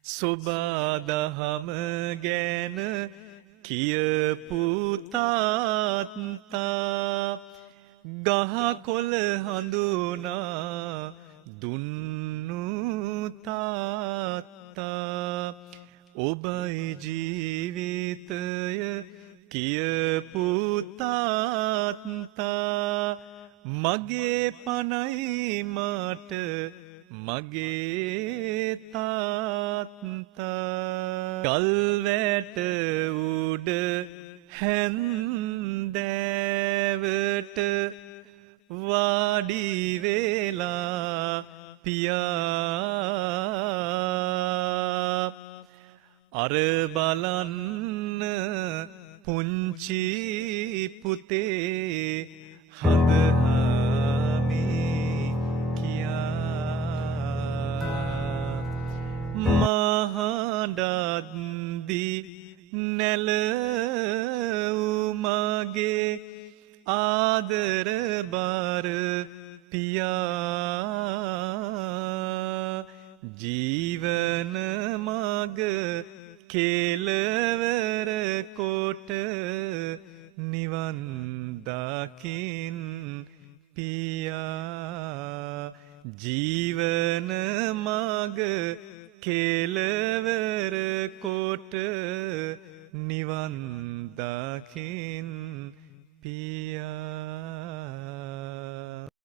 සුබාදහම ගැන කියපු තාත්තා ගහකොළ හඳුනා දුන්නු තාත්තා ඔබයි ජීවිතය කියපු තාත්තා මගේ පනයි මට මගේ තාත්තා ගල්වැට උඩ හැන්දෑවට වාඩි වෙලා පියා අර බලන්න පුංචි පුතේ හඳහාමි කියා මහඩද්දි නැලවුමගේ ආදර බර පියා ජීවන මග කෙලවර කොට නිවන් දකින් පියා ජීවන මග කෙලවර කොට නිවන් දකින් පියා